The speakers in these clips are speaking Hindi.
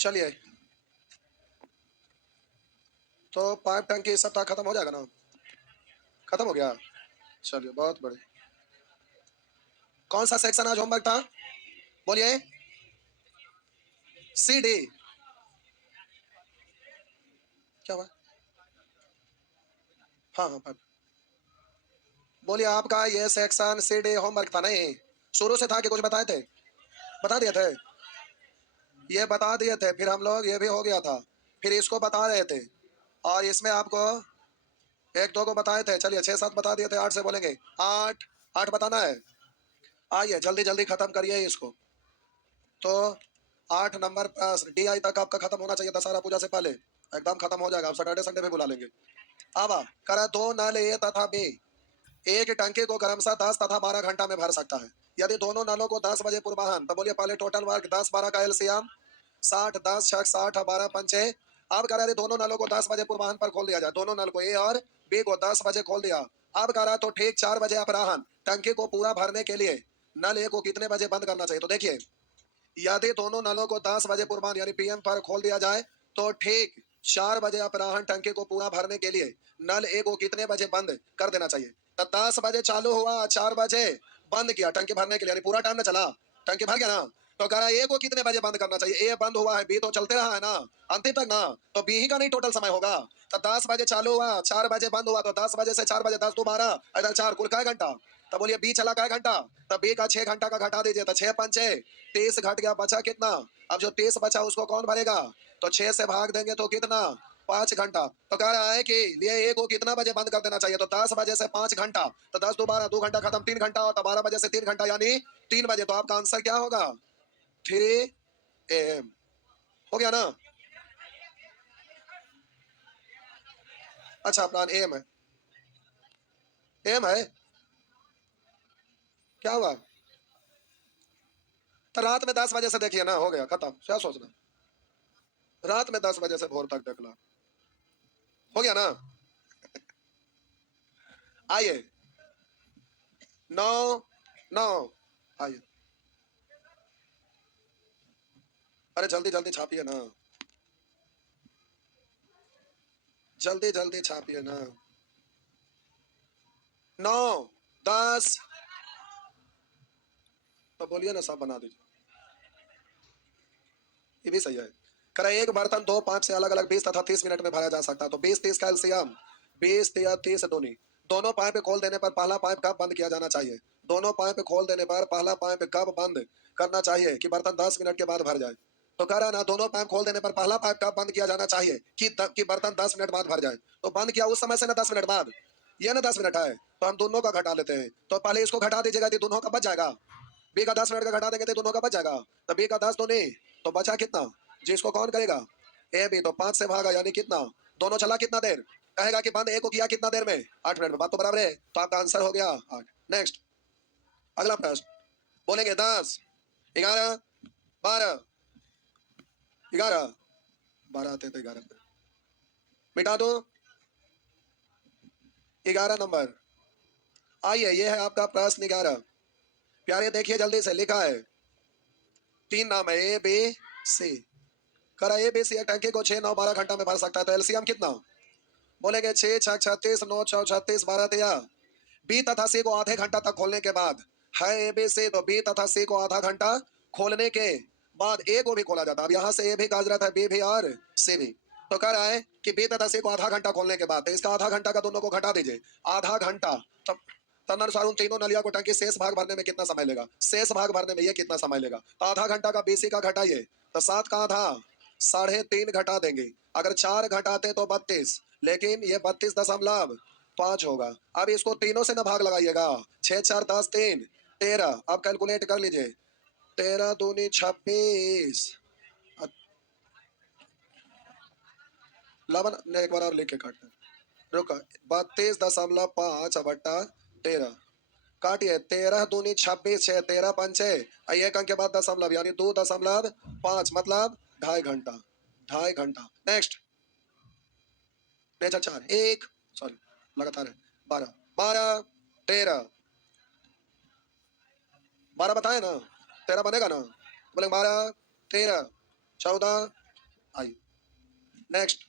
चलिए, तो पाइप टंकी सप्ताह खत्म हो जाएगा ना? खत्म हो गया? चलिए, बहुत बढ़िया। कौन सा सेक्शन आज होमवर्क था? बोलिए। C D. क्या हुआ? हाँ हाँ हाँ। बोलिए, आपका ये सेक्शन सी डी होमवर्क था नहीं? शुरू से था कि कुछ बताए थे? बता दिए थे? ये बता दिए थे, फिर हम लोग ये भी हो गया था, फिर इसको बता रहे थे, और इसमें आपको एक दो को बताए थे। चलिए, 6 7 बता दिए थे, 8 से बोलेंगे। 8 8 बताना है। आइए जल्दी जल्दी खत्म करिए इसको। तो 8 नंबर डी आई तक आपका खत्म होना चाहिए दशहरा पूजा से पहले, एकदम खत्म हो जाएगा। आप सैटरडे संडे में बुला लेंगे। अब करा दो नल ए तथा बी एक टंकी को क्रमशः 10 तथा 12 घंटा में भर सकता है। यदि दोनों नलों को 10 बजे पूर्वाह्न, तो बोलिए पहले टोटल वर्क 10 12 का एलसीएम 60 10 6 60 12 पंचे। अब कह रहा है दोनों नलों को 10 बजे पूर्वाह्न पर खोल दिया जाए। दोनों नल को ए और बी को 10 बजे खोल दिया। अब कह रहा है तो ठीक 4 बजे अपराह्न टंकी को पूरा भरने के लिए नल ए को कितने बजे बंद करना चाहिए? तो देखिए, यदि दोनों नलों को 10 बजे पूर्वाह्न यानी पीएम पर खोल दिया जाए, तो ठीक 4 बजे अपराह्न टंकी को पूरा भरने के लिए नल ए को कितने बजे बंद कर देना चाहिए? तो 10 बजे चालू हुआ, 4 बजे बंद किया टंकी भरने के लिए, यानी पूरा टाइम में चला, टंकी भर गया ना। तो कह रहा है ए को कितने बजे बंद करना चाहिए? ए बंद हुआ है, बी तो चलते रहा है ना अंतिम तक ना, तो बी ही का नहीं टोटल समय होगा। तो 10 बजे चालू हुआ, 4 बजे बंद हुआ, तो 10 बजे से 4 बजे 10 2 12 इधर 4 कुल का घंटा। तो बोलिए बी चला का घंटा, तो बी का 6 घंटा का घटा दीजिए, तो 6 पंचे 30 घट गया, बचा कितना? अब जो 30 बचा उसको कौन भरेगा? तो 6 से भाग देंगे तो कितना? 5 घंटा। तो कह रहा है कि लिए ए को कितना बजे बंद कर देना चाहिए? तो 10 बजे से 5 घंटा, तो 10 2 12 2 घंटा खत्म, 3 घंटा, और 12 बजे से 3 घंटा यानी 3 बजे। तो आपका आंसर क्या होगा? 3 AM। हो गया ना? अच्छा, प्लान एम है, एम है। क्या हुआ? तो रात में 10 बजे से देखिए ना, हो गया खत्म, क्या सोचना? रात में 10 बजे से भोर तक देखना, हो गया ना? आइए 9 9 आइए, अरे जल्दी जल्दी छापिए ना, जल्दी जल्दी छापिए ना। 9 10, तो बोलिए ना, सब बना दीजिए। ये भी सही है। करे एक बर्तन 2 5 से अलग अलग 20 तथा 30 मिनट में भरा जा सकता है। तो 20 30 का एलसीएम 20 या 30 दोनी। दोनों पाइप खोल देने पर पहला पाइप कब बंद किया जाना चाहिए? दोनों पाइप खोल देने पर पहला पाइप कब बंद करना चाहिए कि बर्तन 10 मिनट के बाद भर जाए? तो कह रहा है ना, दोनों पाइप खोल देने पर पहला पाइप कब बंद किया जाना चाहिए कि बर्तन 10 मिनट बाद भर जाए? तो बंद किया उस समय से ना 10 मिनट बाद, ये ना 10 मिनट है, तो हम दोनों का घटा लेते हैं। तो पहले इसको घटा दीजिएगा तो दोनों का बच जाएगा। बी का 10 मिनट का घटा देंगे तो दोनों का बच जाएगा। तो बी का 10 तो नहीं, तो बचा कितना? जिसको कौन करेगा? A B. तो 5 से भागा यानी कितना? दोनों चला कितना देर? कहेगा कि बंद ए को किया कितना देर में? 8 मिनट में। बात तो बराबर है, तो आपका आंसर हो गया 8। नेक्स्ट, अगला प्रश्न। बोलेंगे 10 11 12 11 12 आते तो 11 मिटा दो 11 नंबर। आइए, ये है आपका प्रश्न 11। प्यारे देखिए जल्दी से, लिखा है 3 नाम है ए बी सी। करा ए बी सी एक टंकी को 6 9 12 घंटा में भर सकता है। तो एलसीएम कितना? बोलेंगे 6 6 36 9 6 36 12 13। बी तथा सी को आधे घंटा तक खोलने के बाद है ए बी सी, तो बी तथा सी को आधा घंटा खोलने के बाद ए को भी खोला जाता है। अब यहाँ से ए भी काजरत है, बी भी और सी भी। तो कह रहा है कि बी तथा सी को आधा घंटा खोलने के बाद, तो इसका आधा घंटा का दोनों को घटा दीजिए, आधा घंटा। तब तदनुसार उन तीनों नलिया को टंकी शेष भाग भरने में कितना समय लेगा? शेष भाग भरने में ये कितना समय लेगा? तो आधा घंटा का बीसी का घटाइए, तो 7 का आधा 3.5 घटा देंगे। अगर 4 घटाते तो 32, लेकिन ये 32.5 होगा। अब इसको तीनों से ना भाग लगाइएगा, 6 4 10 3 13। अब कैलकुलेट कर लीजिए, 13 दूनी 26। लवन ने एक बार और लिख के काटना, रुका। 32.5 बट्टा 13 काटिए, 13 दूनी 26 6 13 पंचे, एक अंक के बाद दशमलव यानी 2.5 मतलब 2.5 घंटा, 2.5 घंटा। नेक्स्ट, नेचर 4 1 सॉरी लगातार है। 12 12 13 12 बताए ना, 13 बनेगा ना? बोले 12 13 14 आइए नेक्स्ट।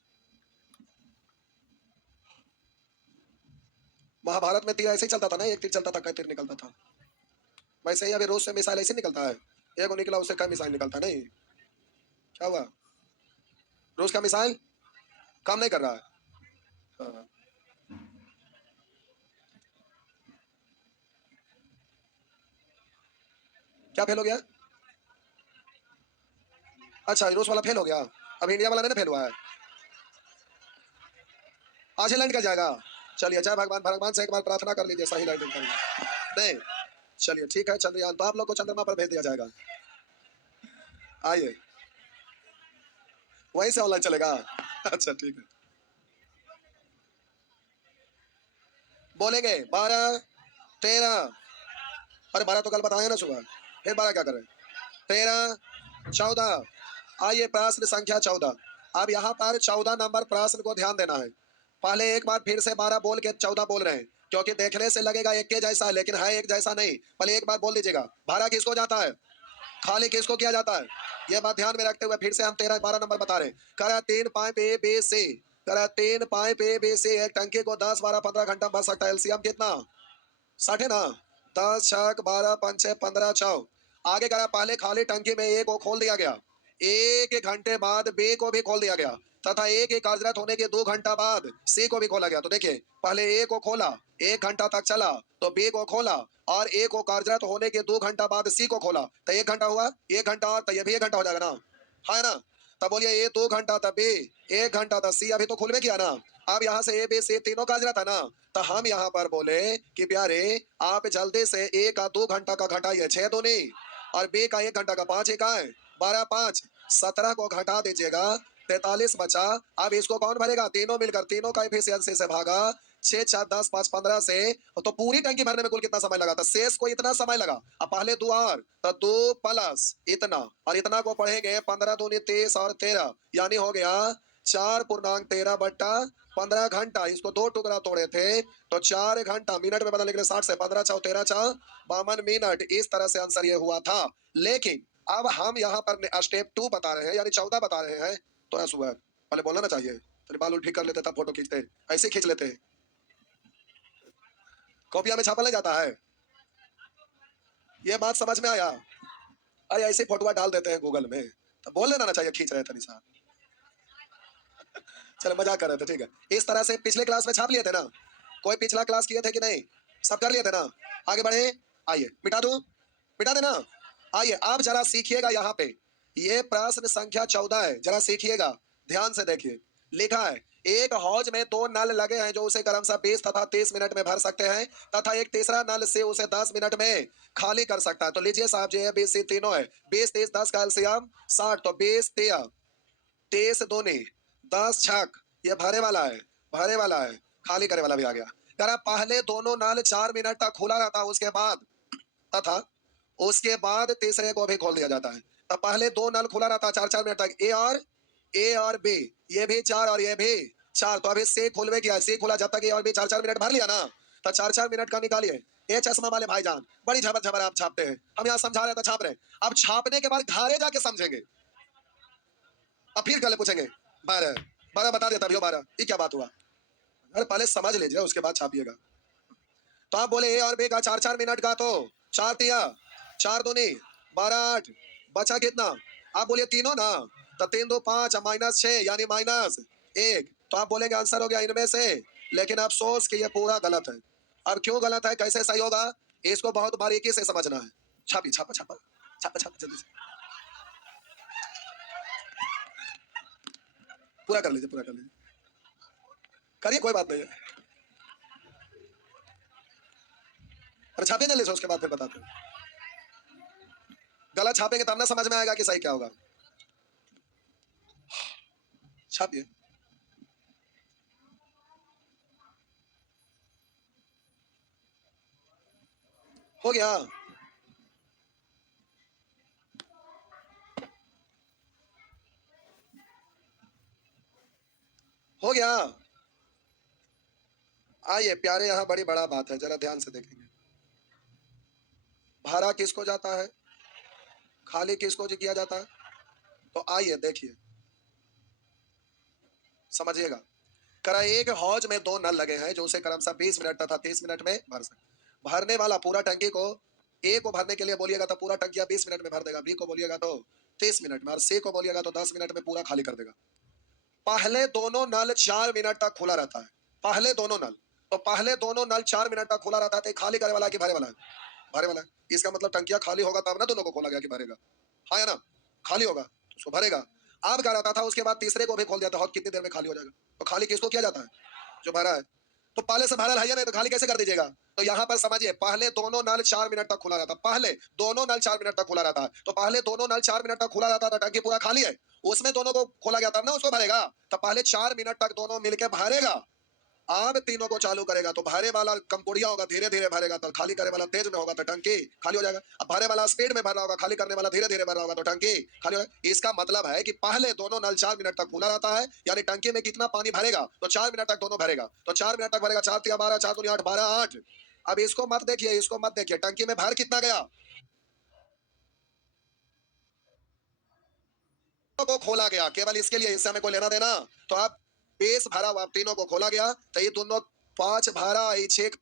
महाभारत में तीर ऐसे ही चलता था ना, एक तीर चलता था, कई तीर निकलता था। वैसे ही अभी रोज से मिसाइल ऐसे निकलता है, एक निकला उससे कई मिसाइल निकलता नहीं। क्या हुआ? रोज का मिसाइल काम नहीं कर रहा है। हाँ। क्या फेल हो गया? अच्छा रूस वाला फेल हो गया, अब इंडिया वाला नहीं फेल हुआ है, आज ही लैंड कर जाएगा। चलिए जय भगवान, भगवान से एक बार प्रार्थना कर लीजिए सही लैंडिंग करेगा। नहीं चलिए ठीक है, चंद्रयान तो आप लोग को चंद्रमा पर भेज दिया जाएगा। आइए वहीं से ऑनलाइन चलेगा। अच्छा ठीक है, बोलेंगे 12 13। अरे 12 तो कल बताए ना सुबह, फिर 12 क्या करें? 13 14। आइए प्रश्न संख्या 14। अब यहाँ पर 14 नंबर प्रश्न को ध्यान देना है। पहले एक बार फिर से 12 बोल के 14 बोल रहे हैं, क्योंकि देखने से लगेगा एक के जैसा है, लेकिन है एक जैसा नहीं। पहले एक बार बोल दीजिएगा, भाड़ा किसको जाता है, खाली किसको किया जाता है, ये बात ध्यान में रखते हुए फिर से हम 13 12 नंबर बता रहे हैं। करा 3 पाइप ए बी सी, करा 3 पाइप ए बी सी, एक टंकी को 10 12 15 घंटा भर सकता है। एलसीएम कितना? 60 है ना। 10 छक 12 5 15 चौ। आगे करा पहले खाली टंकी में ए को खोल दिया गया, एक घंटे बाद बी को भी खोल दिया गया, तथा एक कार्यरत होने के 2 घंटा बाद सी को भी खोला गया। तो देखिए पहले ए को खोला, 1 घंटा तक चला, तो बी को खोला, और ए को कार्यरत होने के 2 घंटा बाद सी को खोला, तो 1 घंटा हुआ, 1 घंटा और, तो ये भी 1 घंटा हो जाएगा ना, है ना। तब बोलिए ए 2 घंटा, तब बी 1 घंटा, तब सी अभी तो खुल में किया ना। अब यहाँ से ए बी सी तीनों कार्यरत है ना, तो हम यहाँ पर बोले कि प्यारे आप जल्दी से ए का 2 घंटा का घटाइए, 6 दूनी, और बी का 1 घंटा का 5 इकाई, 12 5 17 को घटा दीजिएगा, 43 बचा। अब इसको कौन भरेगा, तीनों मिलकर, तीनों का एफिशिएंसी से भागा, 6 4 10 5 15 से, तो पूरी टंकी भरने में कुल कितना समय लगा था, शेष को इतना समय लगा। अब पहले दो और, तो 2 प्लस इतना, और इतना को पढ़ेंगे 15 दूनी 30 और 13, यानी हो गया 4.13 बट्टा 15 घंटा। इसको 2 टुकड़ा तोड़े थे, तो 4 घंटा, मिनट में बदलने के लिए 60 से 15 चौ 13 चौ 52 मिनट। इस तरह से आंसर ये हुआ था। लेकिन अब हम यहाँ पर स्टेप 2 बता रहे हैं, यानी 14 बता रहे हैं। तो ऐसा हुआ, पहले बोलना ना चाहिए, तेरे बाल ठीक कर लेते तब फोटो खींचते, ऐसे खींच लेते, कॉपिया में छापा नहीं जाता है। ये बात समझ में आया? अरे ऐसे फोटो डाल देते हैं गूगल में, तो बोल देना ना चाहिए खींच रहे थे निशान। चलो मजाक कर रहे थे, ठीक है। इस तरह से पिछले क्लास में छाप लिए थे ना, कोई पिछला क्लास किए थे कि नहीं, सब कर लिए थे ना। आगे बढ़े, आइए मिटा दूं, मिटा देना। आइए आप जरा सीखिएगा, यहाँ पे ये प्रश्न संख्या 14 है, जरा सीखिएगा, ध्यान से देखिए। लिखा है एक हौज में 2 नल लगे हैं जो उसे क्रमशः 20 तथा 30 मिनट में भर सकते हैं, तथा एक तीसरा नल से उसे 10 मिनट में खाली कर सकता है। तो लीजिए साहब जी, ए बी सी तीनों है, 20 30 10 का एलसीएम 60, तो 20 13 30 दूनी 10 छक, ये भरे वाला है, भरे वाला है, खाली करे वाला भी आ गया। करा पहले दोनों नल 4 मिनट तक खुला रहता, उसके बाद, तथा उसके बाद तीसरे को भी खोल दिया जाता है। तब पहले 2 नल खुला रहता 4 4 मिनट तक, ए और बी, ये भी 4 और ये भी 4, तो अभी सी खुलवे किया, सी खुला, जब तक ए और बी 4 4 मिनट भर लिया ना, तो 4 4 मिनट का निकालिए। ये चश्मा वाले भाईजान बड़ी झबर झबर आप छापते हैं, हम यहाँ समझा रहे थे छाप रहे, अब छापने के बाद घरे जाके समझेंगे, अब फिर गले पूछेंगे 12 12 बता देता, 12 ये क्या बात हुआ। अरे पहले समझ लीजिए उसके बाद छापिएगा। तो आप बोले ए और बी का 4 4 मिनट का, तो 4 तिया 4 दूनी 12 8, बचा कितना, आप बोलिए तीनों ना, तो 3 2 5 माइनस 6, यानी -1। तो आप बोलेंगे आंसर हो गया इनमें से, लेकिन अफसोस कि ये पूरा गलत है। अब क्यों गलत है, कैसे सही होगा, इसको बहुत बारीकी से समझना है। छापी छापा छापा छापा छापा, जल्दी से पूरा कर लीजिए, पूरा कर लीजिए, करिए कोई बात नहीं है। अरे छापिए जल्दी से, उसके बाद फिर बताते हैं। गलत छापेंगे तब ना समझ में आएगा कि सही क्या होगा। छापिए, हो गया, हो गया। आइए प्यारे, यहाँ बड़ी बड़ा बात है, जरा ध्यान से देखेंगे। भाड़ा किसको जाता है, खाली किसको जी किया जाता है, तो आइए देखिए। समझिएगा। करा एक हौज में दो नल लगे हैं जो उसे क्रमशः 20 मिनट तथा 30 मिनट में भर सकते। भरने वाला पूरा टंकी को ए को भरने के लिए बोलिएगा तो पूरा टंकिया 20 मिनट में भर देगा, बी को बोलिएगा तो 30 मिनट में, और सी को बोलिएगा तो 10 मिनट में पूरा खाली कर देगा। पहले दोनों नल 4 मिनट तक खुला रहता है, पहले दोनों नल, तो पहले दोनों नल 4 मिनट तक खुला रहता है, तो खाली करे वाला कि भरे वाला है? भरे वाला है। इसका मतलब टंकिया खाली होगा तब ना दोनों को खोला गया कि भरेगा, हाँ या ना? खाली होगा तो उसको भरेगा। अब क्या रहता था, उसके बाद तीसरे को भी खोल दिया था, और कितनी देर में खाली हो जाएगा? तो खाली किसको किया जाता है? जो भरा है। तो पहले से भरा है या नहीं, तो खाली कैसे कर दीजिएगा? तो यहाँ पर समझिए, पहले दोनों नल 4 मिनट तक खुला रहता, पहले दोनों नल 4 मिनट तक खुला रहता है, तो पहले दोनों नल 4 मिनट तक खुला रहता था, टंकी पूरा खाली है, उसमें दोनों को खोला गया तब ना उसको भरेगा। तो पहले 4 मिनट तक दोनों मिलकर भरेगा, अब तीनों को चालू करेगा तो भरे वाला कम पुड़िया होगा, धीरे धीरे भरेगा, तो खाली करे वाला तेज में होगा तो टंकी खाली हो जाएगा। अब भरे वाला स्पीड में भर रहा होगा, खाली करने वाला धीरे धीरे भर रहा होगा तो टंकी खाली होगा। इसका मतलब है कि पहले दोनों नल 4 मिनट तक खुला रहता है, यानी टंकी में कितना पानी भरेगा, तो 4 मिनट तक दोनों भरेगा, तो 4 मिनट तक भरेगा, 4 तिया 12, 4 दूनी 8, 12 8। अब इसको मत देखिए, इसको मत देखिए, टंकी में भर कितना गया को खोला गया, केवल इसके लिए, इससे हमें कोई लेना देना। तो अब बेस भरा हुआ, तीनों को खोला गया, तो ये दोनों 5 भरा, ये 6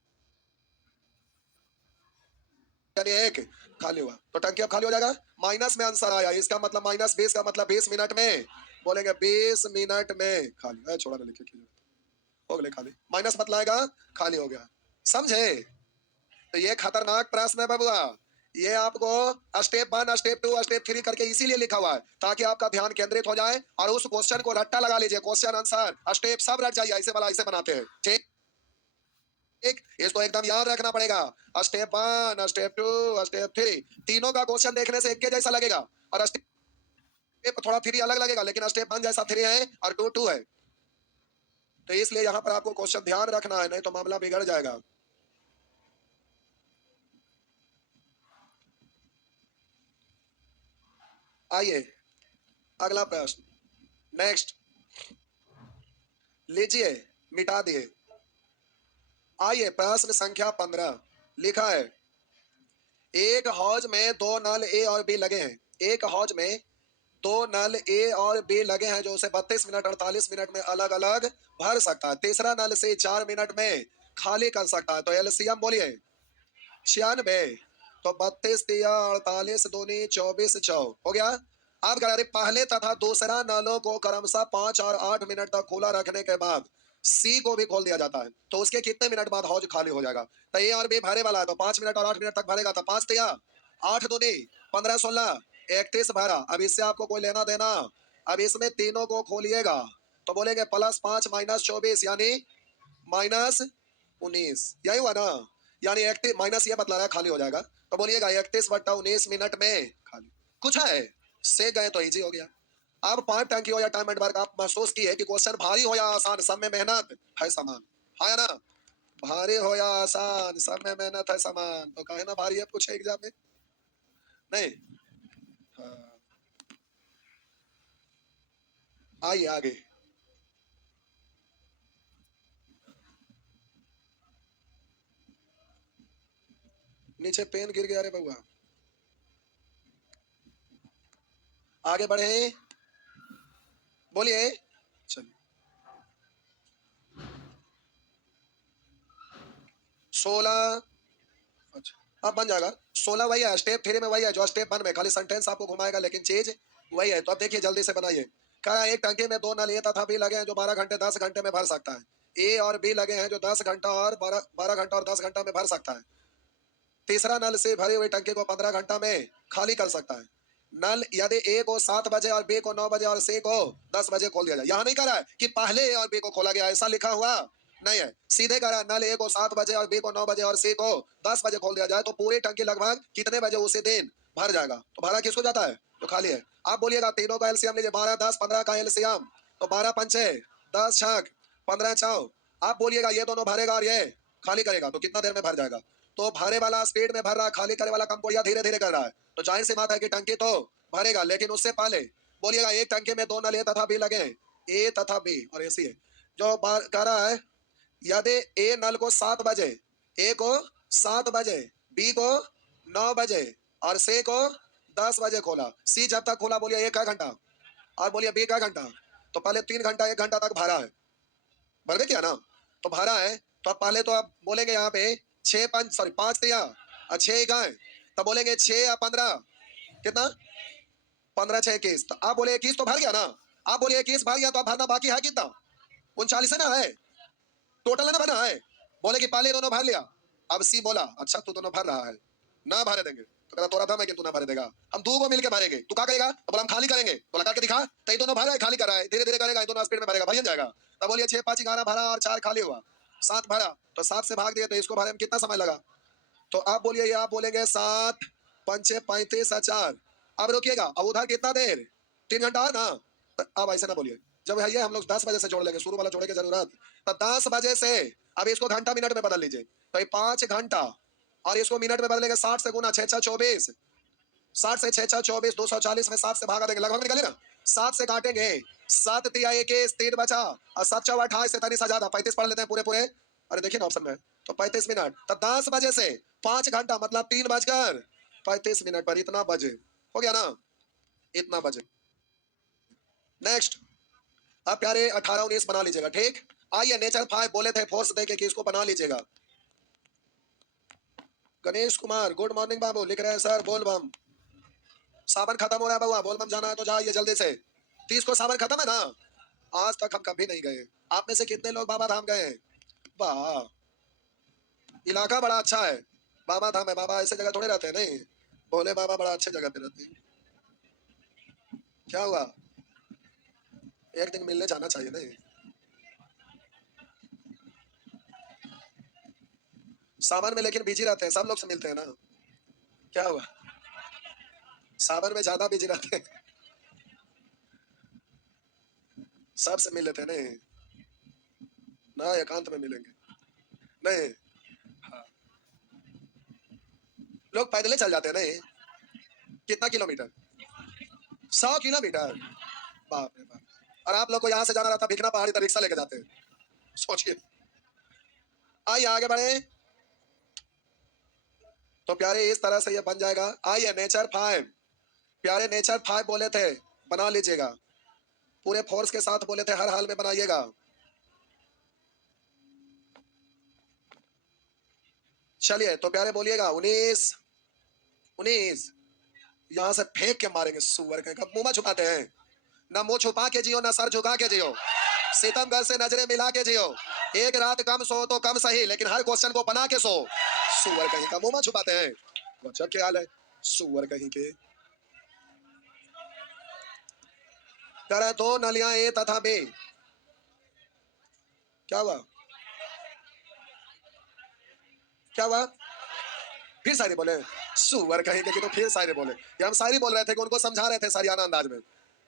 एक खाली हुआ, तो टंकी अब खाली हो जाएगा। माइनस में आंसर आया, इसका मतलब माइनस 20 का मतलब 20 मिनट में, बोलेंगे 20 मिनट में खाली। छोड़ा ना लिखे, हो गए खाली, माइनस मतलब आएगा खाली हो गया। समझे? तो ये खतरनाक प्रश्न है बाबुआ, ये आपको स्टेप 1 स्टेप 2 स्टेप 3 करके इसीलिए लिखा हुआ है ताकि आपका ध्यान केंद्रित हो जाए और उस क्वेश्चन को रट्टा लगा लीजिए, क्वेश्चन आंसर स्टेप सब रट जाइए, ऐसे वाला ऐसे बनाते हैं, ठीक? इसको एकदम याद रखना पड़ेगा। स्टेप 1 स्टेप 2 स्टेप 3, तीनों का क्वेश्चन देखने से एक के जैसा लगेगा, और स्टेप थोड़ा 3 अलग लगेगा, लेकिन स्टेप 1 जैसा 3 है और 2 2 है। तो इसलिए यहाँ पर आपको क्वेश्चन ध्यान रखना है, नहीं तो मामला बिगड़ जाएगा। आइए अगला प्रश्न, नेक्स्ट लीजिए, मिटा दिए। आइए प्रश्न संख्या 15 लिखा है, एक हौज में दो नल ए और बी लगे हैं, एक हौज में दो नल ए और बी लगे हैं जो उसे 32 मिनट 48 मिनट में अलग अलग भर सकता है, तीसरा नल से 4 मिनट में खाली कर सकता है, तो एलसीएम बोलिए 96, तो 32 तिया 48 दूनी 24 चौ हो गया। अब कह रहे पहले तथा दूसरा नलों को क्रमशः 5 और 8 मिनट तक खुला रखने के बाद सी को भी खोल दिया जाता है, तो उसके कितने मिनट बाद हौज खाली हो जाएगा? तो ए और बी भरे वाला है, तो 5 मिनट और 8 मिनट तक भरेगा, तो 5 तिया 8 दूनी 15 16 31 भरा। अब इससे आपको कोई लेना देना, अब इसमें तीनों को खोलिएगा तो बोलेंगे +5 -24 यानी -19, यही हुआ ना? यानी 31 माइनस ये बतला रहा है खाली हो जाएगा, तो बोलिएगा 31/19 मिनट में खाली। कुछ है से गए तो इजी हो गया। अब 5 टंकी हो या टाइम एंड वर्क, आप महसूस किए कि क्वेश्चन भारी हो या आसान, सब में मेहनत है समान, हाँ या ना? भारी हो या आसान, सब में मेहनत है समान, तो कहे ना भारी है कुछ एग्जाम में नहीं। हाँ। आइए आगे, नीचे पेन गिर गया रे बउआ, आगे बढ़े, बोलिए। चलिए 16, अच्छा अब बन जाएगा। 16 वही है, स्टेप 3 में वही है जो स्टेप 1 में, खाली सेंटेंस आपको घुमाएगा लेकिन चीज वही है। तो अब देखिए जल्दी से बनाइए। कहा एक टंकी में दो नल ए तथा बी लगे हैं जो 12 घंटे 10 घंटे में भर सकता है, ए और बी लगे हैं जो 10 घंटा और 12 घंटा और 10 घंटा में भर सकता है, तीसरा नल से भरी हुई टंकी को 15 घंटा में खाली कर सकता है। नल यदि ए को 7 बजे और बी को 9 बजे और सी को 10 बजे खोल दिया जाए, यहाँ नहीं कह रहा है कि पहले ए और बी को खोला गया, ऐसा लिखा हुआ नहीं है, सीधे कह रहा है नल ए को 7 बजे और बी को 9 बजे और सी को 10 बजे खोल दिया जाए तो पूरी टंकी लगभग कितने बजे उसी दिन भर जाएगा? तो भरा किसको जाता है? तो खाली है। आप बोलिएगा तीनों का एलसीएम लीजिए, 12 10 15 का एलसीएम, तो 12 पंचे 10 छक 15 चौ। आप बोलिएगा ये दोनों भरेगा और ये खाली करेगा तो कितना देर में भर जाएगा? तो भरे वाला स्पीड में भर रहा है, खाली करे वाला कम कोड़िया धीरे धीरे कर रहा है, तो जाहिर सी बात है कि टंकी तो भरेगा, लेकिन उससे पहले बोलिएगा एक टंकी में दो नल ए तथा बी लगे हैं, ए तथा बी और ऐसी है जो कह रहा है यदि ए नल को 7 बजे, ए को 7 बजे, बी को 9 बजे और सी को 10 बजे खोला, सी जब तक खोला बोलिए 1 का घंटा, और बोलिए बी का घंटा, तो पहले 3 घंटा 1 घंटा तक भरा है, भर गए क्या ना? तो भरा है तो अब पहले तो आप बोलेंगे यहाँ पे 5 तिया और 6 इकाएं, तो बोलेंगे 6 या 15 कितना 15 6 21, तो आप बोले 21 तो भर गया ना। आप बोले 21 भर गया तो अब भरना बाकी है कितना 39 है ना, है टोटल है ना भरना है। बोले कि पहले दोनों भर लिया। अब सी बोला अच्छा तू दोनों भर रहा है ना भरे देंगे, तो कहता तोरा था मैं कि तू ना भरे देगा, हम दो को मिलके भरेंगे, तू क्या करेगा? तो बोला हम खाली करेंगे, बोला करके दिखा, तो ये दोनों भरा है खाली कर रहा है, धीरे धीरे करेगा, ये दोनों स्पीड में भरेगा, भर जाएगा। तब बोलिए 6 5 11 भरा और 4 खाली हुआ, 7 भरा, तो 7 से भाग दिया तो इसको भरने में कितना समय लगा? तो आप बोलिए ये आप बोलेंगे 7 5 35 और 4। अब रुकिएगा, अब उधर कितना देर 3 घंटा है ना। तो अब ऐसे ना बोलिए, जब है ये हम लोग 10 बजे से जोड़ लेंगे, शुरू वाला जोड़े की जरूरत, तो 10 बजे से अब इसको घंटा मिनट में बदल लीजिए, तो ये 5 घंटा और इसको मिनट में बदलेंगे, 60 से गुना 6 6 24, 60 से 6 6 24, 240 में 7 से भागा देंगे, लगभग निकले ना। 7 से काटेंगे, 7 तिया 21 3 बचा और 7 4 28 से 30 ज्यादा 35 पढ़ लेते हैं पूरे पूरे, अरे देखिए ना ऑप्शन में, तो 35 मिनट, तो 10 बजे से 5 घंटा मतलब 3 बजकर 35 मिनट पर इतना बजे हो गया ना, इतना बजे। नेक्स्ट, अब प्यारे 18 19 बना लीजिएगा, ठीक। आइए नेचर 5 बोले थे फोर्स देके कि इसको बना लीजिएगा। गणेश कुमार गुड मॉर्निंग बाबू लिख रहे हैं सर बोल बम, सावन खत्म हो रहा है बउआ, बोल बम जाना है तो जाइए जल्दी से। 30 को सावन खत्म है ना, आज तक हम कभी नहीं गए, आप में से कितने लोग बाबा धाम गए हैं? वाह, इलाका बड़ा अच्छा है, बाबा धाम है, बाबा ऐसे जगह थोड़े रहते हैं, नहीं भोले बाबा बड़ा अच्छे जगह पे रहते हैं। क्या हुआ, एक दिन मिलने जाना चाहिए नहीं? सावन में लेकिन बिजी रहते हैं, सब लोग से मिलते हैं ना। क्या हुआ, सावन में ज्यादा बिजी रहते हैं, सबसे मिल लेते हैं नहीं ना, एकांत में मिलेंगे नहीं। हाँ, लोग पैदल चल जाते हैं नहीं, कितना किलोमीटर 100 किलोमीटर, बाप रे बाप। और आप लोग को यहाँ से जाना रहता भिखना पहाड़ी तो रिक्शा लेके जाते हैं, सोचिए। आइए आगे बढ़े, तो प्यारे इस तरह से ये बन जाएगा। आइए नेचर 5, प्यारे नेचर 5 बोले थे बना लीजिएगा, पूरे फोर्स के साथ बोले थे, हर हाल में बनाइएगा। चलिए तो प्यारे बोलिएगा 19 19, यहां से फेंक के मारेंगे सुअर के, कब मुंह में छुपाते हैं, ना मुंह छुपा के जियो ना सर झुका के जियो, सितमगढ़ से नजरें मिला के जियो, एक रात कम सो तो कम सही लेकिन हर क्वेश्चन को बना के सो, सुअर कहीं का मुंह में छुपाते हैं, गजब क्या हाल है सुअर कहीं के। करे तो नलियां ए तथा बे, क्या हुआ क्या हुआ, फिर शायरी बोले सुअर कहीं के, कि तो फिर शायरी बोले, ये हम शायरी बोल रहे थे कि उनको समझा रहे थे सारियाना अंदाज में,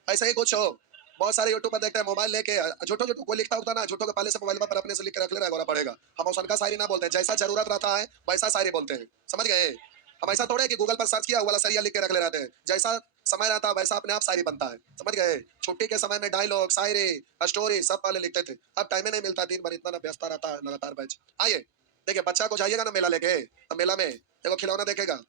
ऐसे ही कुछ हो। बहुत सारे यूट्यूब पर देखते हैं मोबाइल लेके झूठो झूठो कोई लिखता होता ना, झूठो के पहले से मोबाइल पर अपने से लिख के रख ले रहा पड़ेगा, हम उसका शायरी ना बोलते हैं, जैसा जरूरत रहता है वैसा शायरी बोलते हैं, समझ गए। हम ऐसा थोड़े कि गूगल पर सर्च किया वाला सरिया लिख के रख ले रहते हैं, जैसा समय रहता है वैसा अपने आप शायरी बनता है, समझ गए। छुट्टी के समय में डायलॉग शायरी स्टोरी सब पहले लिखते थे, अब टाइम नहीं मिलता, दिन भर इतना ना व्यस्त रहता है लगातार बैच। आइए देखिए, बच्चा को जाइएगा ना मेला लेके, तो मेला में देखो खिलौना देखेगा,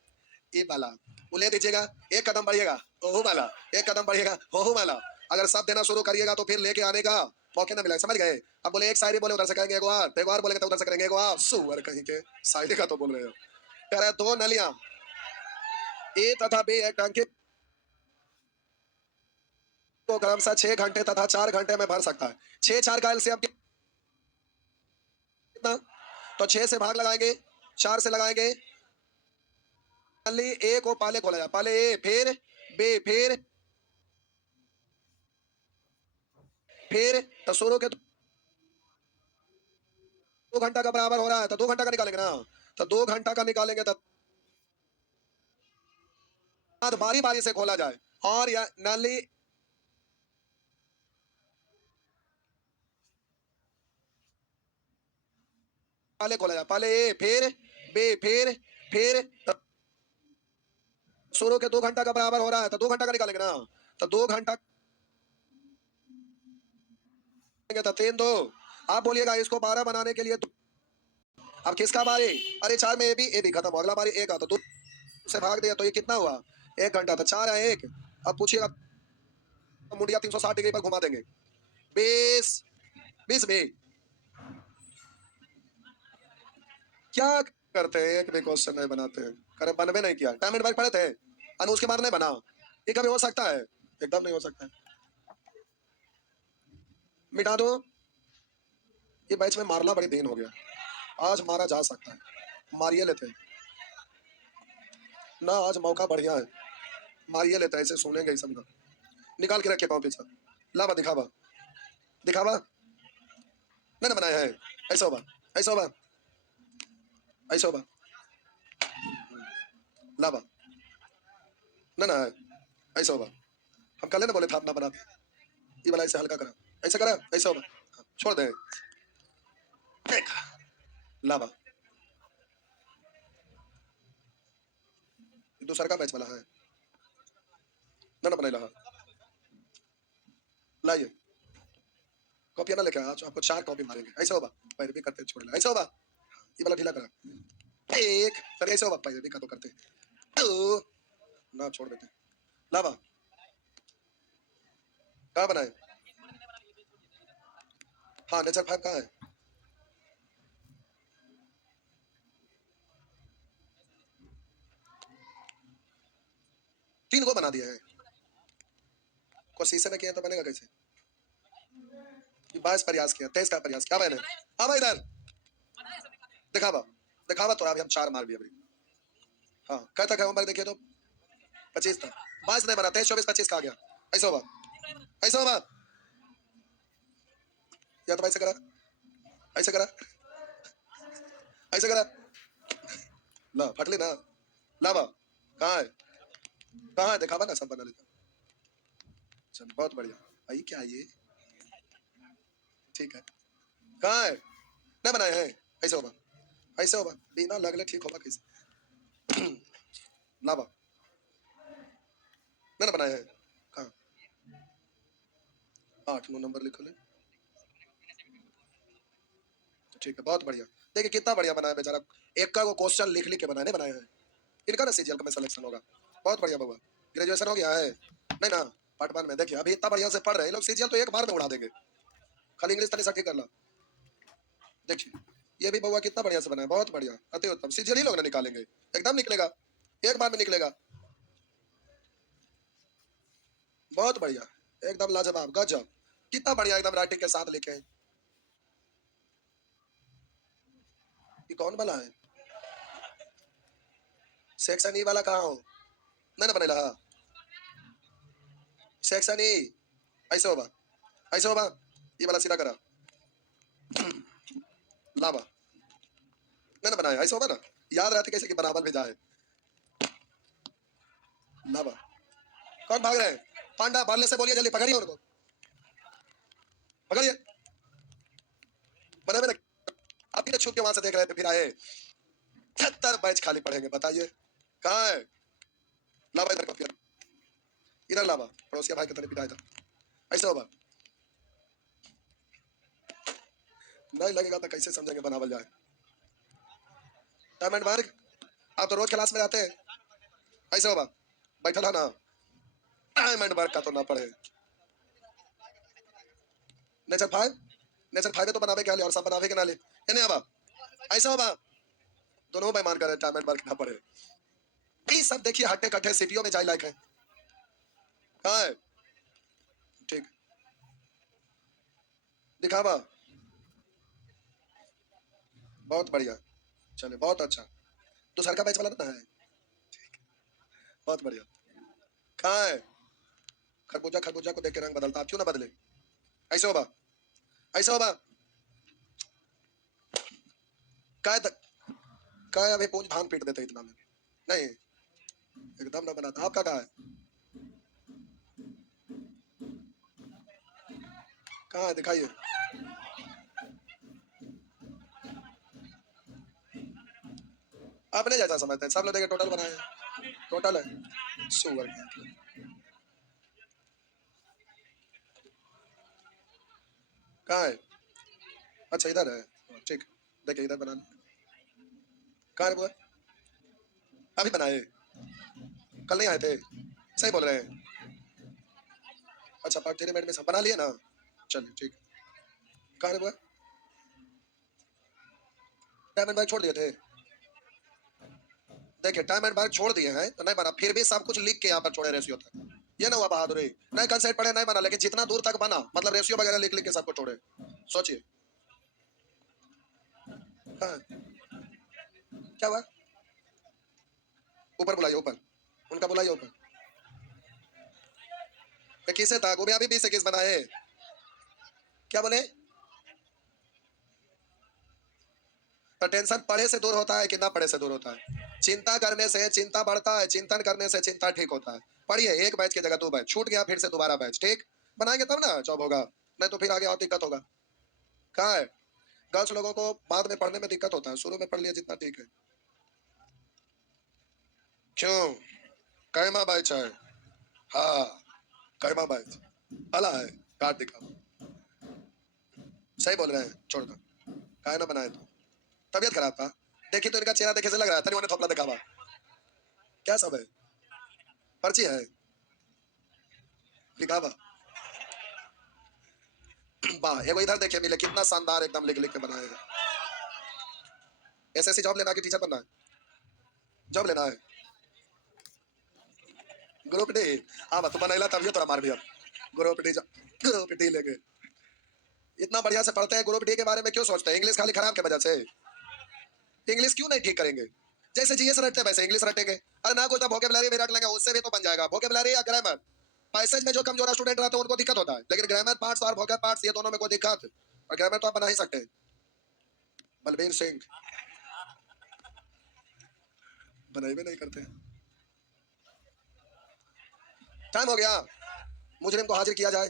ये वाला वो ले दीजिएगा, एक कदम बढ़िएगा ओहू वाला, एक कदम बढ़िएगा ओहू वाला, अगर सब देना शुरू करिएगा तो फिर लेके आने का मौके ना मिलेगा, समझ गए। अब बोले एक शायरी बोले उधर से कहेंगे एक बार बोलेंगे तो उधर से करेंगे एक बार, सुअर कहीं के शायरी का तो बोल रहे हो। कह रहे दो नलियां ए तथा बे एक टंकी को क्रमशः 6 घंटे तथा 4 घंटे में भर सकता है। 6 4 का एलसीएम कितना, तो 6 से भाग लगाएंगे, 4 से लगाएंगे, नली ए को पहले खोला जाए, पहले ए फिर बे फिर तो शुरू के 2 घंटा का बराबर हो रहा है, तो 2 घंटा का निकालेंगे ना, तो 2 घंटा का निकालेंगे तो बारी बारी से खोला जाए, और या नली पहले खोला जाए, पहले ए फिर बे फिर तो शुरू के 2 घंटा का बराबर हो रहा है, तो 2 घंटा का निकालेंगे ना, तो 2 घंटा तो 3 2, आप बोलिएगा इसको 12 बनाने के लिए तो, अब किसका बारी, अरे 4 में ए भी खत्म, अगला बारी ए का, तो 2 से भाग दिया तो ये कितना हुआ 1 घंटा, तो 4 है 1। अब पूछिएगा, मुंडिया 360 डिग्री पर घुमा देंगे, 20 20 भी क्या करते हैं, एक भी क्वेश्चन नहीं बनाते हैं। करे बनवे नहीं किया, टाइम एंड वर्क पढ़े थे अनुज के बाद नहीं बना। ये कभी हो सकता है? एकदम नहीं हो सकता है। मिटा दो। ये बैच में मारना बड़ी देन हो गया, आज मारा जा सकता है, मारिए लेते हैं ना, आज मौका बढ़िया है, मारिए लेते हैं, ऐसे सुनेंगे ही सब ना। निकाल के रखे पाओ पीछे, लावा दिखावा दिखावा नहीं ना बनाया है। ऐसा होगा, ऐसा होगा, ऐसा होगा, लावा ना ना है, ऐसा होगा। हम कल ना बोले था अपना बनाते, ये वाला ऐसे हल्का करा, ऐसा करा, ऐसा होगा, छोड़ दे, लावा दूसरा का बैच वाला है ना ना बनाई, लाइए कॉपी ना लेके आज आपको 4 कॉपी मारेंगे, ऐसा होगा। पैरवी करते छोड़ ले, ऐसा होगा, ये वाला ढीला करा, एक फिर ऐसा होगा, पैरवी का तो करते दो ना, छोड़ देते। लावा कहाँ बनाए? हाँ नेचर 5 कहाँ है? तीन को बना दिया है, कोशिश ने किया तो बनेगा कैसे? 22 प्रयास किया, 23 का प्रयास क्या मैंने? हाँ इधर दिखावा, दिखावा तो अभी हम 4 मार भी अभी। हाँ क्या तक है होमवर्क देखिए तो 25 था, 22 नहीं बना, 23 24 25 का आ गया, ऐसा होगा, ऐसा होगा, या तो ऐसे करा, ऐसे करा, ऐसे करा, ला फटली ना, लावा कहाँ है, कहाँ है दिखावा ना, सब बना लेता। चल बहुत बढ़िया, आई क्या ये, ठीक है, कहाँ है? नहीं बनाए हैं, ऐसे होगा, ऐसे होगा, बिना लगले ठीक होगा कैसे? लावा नहीं ना बनाए हैं, कहाँ? 8 9 नंबर लिखो ले, ठीक है बहुत बढ़िया। देखिए कितना बढ़िया बनाया बेचारा, एक का वो क्वेश्चन लिख लिख के बनाए, नहीं बनाए हैं। इनका ना सीजीएल का में सिलेक्शन होगा, बहुत बढ़िया बाबा, ग्रेजुएशन हो गया है नहीं ना, पार्ट 1 में देखिए अभी इतना बढ़िया से पढ़ रहे हैं लोग, सीजीएल तो एक बार में उड़ा देंगे, खाली इंग्लिश तनी सा ठीक कर ला। देखिए ये भी बउआ कितना बढ़िया से बनाया, बहुत बढ़िया, अति उत्तम, सीजीएल ही लोग ना निकालेंगे, एकदम निकलेगा, एक बार में निकलेगा, बहुत बढ़िया, एकदम लाजवाब गजब, कितना बढ़िया एकदम राइटिंग के साथ लिखे। ये कौन वाला है? सेक्शन ई वाला कहाँ हो? नहीं ना बनेला, सेक्शन ई ऐसे होगा, ऐसे होगा, ये वाला सीधा करा, लावा नहीं ना बनाया, ऐसे होगा ना, याद रहते कैसे कि बराबर भेजा है, लावा। कौन भाग रहे हैं? पांडा बालने से बोलिए जल्दी, पकड़िए उनको, पकड़िए, बने बने, आप ही छुप के वहां से देख रहे थे फिर आए, 76 बैच खाली पड़ेंगे, बताइए कहाँ है? लावा इधर कॉपी, इधर लावा, पड़ोसिया भाई के तरफ पिटा इधर, ऐसे होगा, नहीं लगेगा तो कैसे समझेंगे बनावल जाए? टाइम एंड वर्क, आप तो रोज क्लास में रहते हैं, ऐसे होगा, बैठल है ना, टाइम एंड वर्क का तो ना पढ़े, नेचर 5, नेचर 5 में तो बनावे क्या ले, और सब बनावे के ना ले, ये नहीं आवा, ऐसा होगा, दोनों बेईमान करे, टाइम एंड वर्क ना पढ़े, ये सब देखिए हट्टे कट्टे सीपीओ में जाए लायक है, कहाँ है? ठीक दिखावा, बहुत बढ़िया, चले बहुत अच्छा, दूसरा का बैच वाला ना है, बहुत बढ़िया, कहाँ है? खरबूजा खरबूजा को देख के रंग बदलता, आप क्यों ना बदले, ऐसे होगा, ऐसे होगा, काय काय अभी पूंछ भांग पीट देते इतना में, नहीं एकदम ना बनाता, आपका कहाँ है? कहाँ है दिखाइए, आपने जैसा समझते हैं सब लोग, देखिए टोटल बनाए, टोटल है सुअर की। कहाँ है? अच्छा इधर है, ठीक, देखिए इधर बना, कहाँ है वो? अभी बनाए, कल नहीं आए थे, सही बोल रहे हैं, अच्छा पार्ट 3 में एडमिशन बना लिए ना, चलिए ठीक है। कहाँ हुआ? टाइम एंड बैग छोड़ दिए थे। देखिए टाइम एंड बैग छोड़ दिए हैं तो नहीं बना, फिर भी सब कुछ लिख के यहाँ पर छोड़े रेशियो तक। ये ना हुआ बहादुरी, नहीं कंसेप्ट पढ़े नहीं बना, लेकिन जितना दूर तक बना मतलब रेशियो वगैरह लिख लिख के सबको छोड़े। सोचिए। हाँ, क्या हुआ? ऊपर बुलाइए, ऊपर उनका बुलाइए ऊपर। किसे था वो भी अभी 20 21 बनाए? क्या बोले? तो टेंशन पढ़े से दूर होता है कि ना पढ़े से दूर होता है? चिंता करने से चिंता बढ़ता है, चिंतन करने से चिंता ठीक होता है। पढ़िए, एक बैच की जगह 2 बैच छूट गया, फिर से दोबारा बैच ठीक बनाएंगे तब ना जॉब होगा, नहीं तो फिर आगे और दिक्कत होगा। कहाँ है? गर्ल्स लोगों को बाद में पढ़ने में दिक्कत होता है, शुरू में पढ़ लिया जितना ठीक है। क्यों? कैमा बैच है? हाँ, कैमा बैच अला है, काट दिखा। सही बोल रहे हैं, छोड़ दो। काय ना बनाए तो तबियत खराब था। देखिए तो इनका चेहरा देखे से लग रहा था नहीं उन्हें थोपला दिखावा। क्या सब है? पर्ची है दिखावा। वाह, एगो इधर देखिए मिले कितना शानदार एकदम लिख लिख के बनाएगा। एसएससी जॉब लेना कि टीचर बनना है? जॉब लेना है। Group D. हाँ बस तू बनैला तभी तोरा मार दिया। ग्रुप डी, ग्रुप डी लेके इतना बढ़िया से पढ़ते हैं। ग्रुप डी के बारे में क्यों सोचते हैं? इंग्लिश खाली खराब के वजह से? इंग्लिश क्यों नहीं ठीक करेंगे? जैसे जीएस रटते हैं वैसे इंग्लिश रटेंगे। अरे ना कुछ तो वोकेबुलरी भी रट लेंगे, उससे भी तो बन जाएगा। वोकेबुलरी या ग्रामर, पैसेज में जो कमजोर स्टूडेंट रहते हैं उनको दिक्कत होता है, लेकिन ग्रामर पार्ट्स और वोकैब पार्ट्स ये दोनों में कोई दिक्कत, और ग्रामर तो आप बना ही सकते हैं। बलबीर सिंह बनाई भी नहीं करते। टाइम हो गया, मुजरिम को हाजिर किया जाए।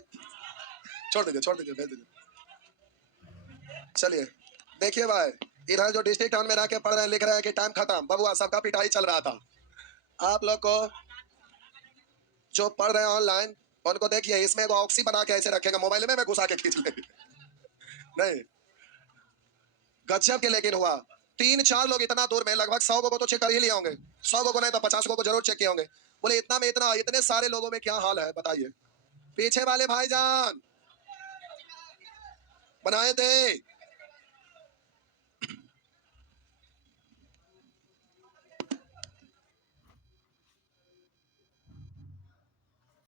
छोड़ दीजिए, छोड़ दीजिए, भेज दीजिए। चलिए देखिए भाई, इधर जो डिस्ट्रिक्ट टाउन में रह के पढ़ रहे हैं लिख रहे हैं कि टाइम खत्म, बबुआ सबका पिटाई चल रहा था। आप लोग को जो पढ़ रहे हैं ऑनलाइन उनको देखिए, इसमें एगो ऑक्सी बना के ऐसे रखेगा, मोबाइल में मैं घुसा के खींच ले। नहीं गजब के, लेकिन हुआ 3 4 लोग इतना दूर में, लगभग 100 को तो चेक कर ही लिए होंगे। 100 को नहीं तो 50 को जरूर चेक किए होंगे। बोले इतना में इतना, इतने सारे लोगों में क्या हाल है बताइए। पीछे वाले भाईजान बनाए थे